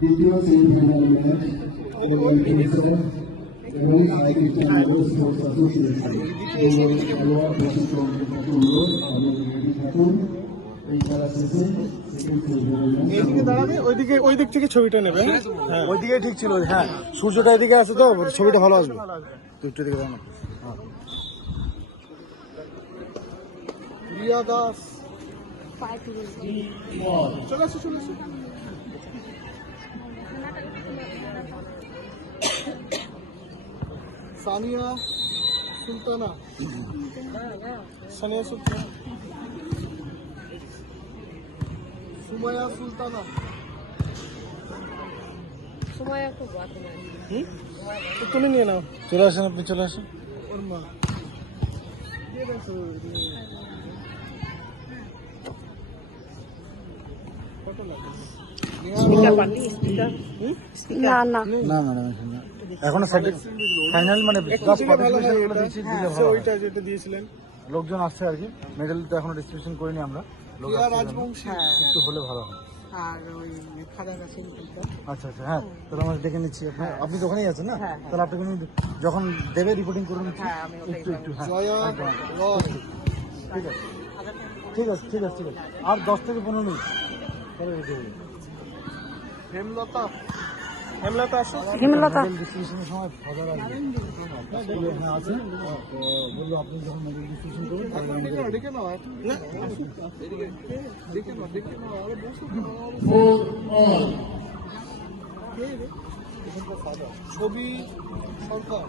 দ্বিতীয় semifinal match এবং cycle sports association খেলোয়াড় প্রশিক্ষণ অনুরোধ আমাদের রেডি থাকুন। এই খেলা শেষে এইদিকে দাঁড়াবে, ওই দিক থেকে ছবিটা নেবে। হ্যাঁ ওইদিকে ঠিক ছিল। হ্যাঁ সূর্যটা এদিকে আছে তো ছবিটা ভালো আসবে। দুটো দিকে দাঁড়ানো। রিয়া দাস চলে আসো চলে আসো। সানিয়া সুলতানা সুমাইয়া সুলতানা তুমি নিয়ে নাও। চলে আসেন আপনি চলে আসেন। ওর মা এখনো ফাইনাল মানে লোকজন আসছে আর কি। মেডেল তো এখনো ডিস্ট্রিবিউশন করিনি আমরা। একটু হলে ভালো হয়। আচ্ছা আচ্ছা হ্যাঁ তাহলে আমরা দেখে নিচ্ছি। আপনি তো ওখানেই আছেন না? তাহলে আপনাকে যখন দেবে রিপোর্টিং করে নিচ্ছি একটু একটু। ঠিক আছে ঠিক আছে ঠিক আছে ঠিক আছে। আর 10 থেকে 15 মিনিট পরে রেডি হয়ে যাবে। হেমলতা ডিস্ট্রিবিউশনের সময় খবর আসবে। হ্যাঁ আছে বললো আপনি যখন মেডেল ডিস্ট্রিবিউশন করবেন ছবি সরকার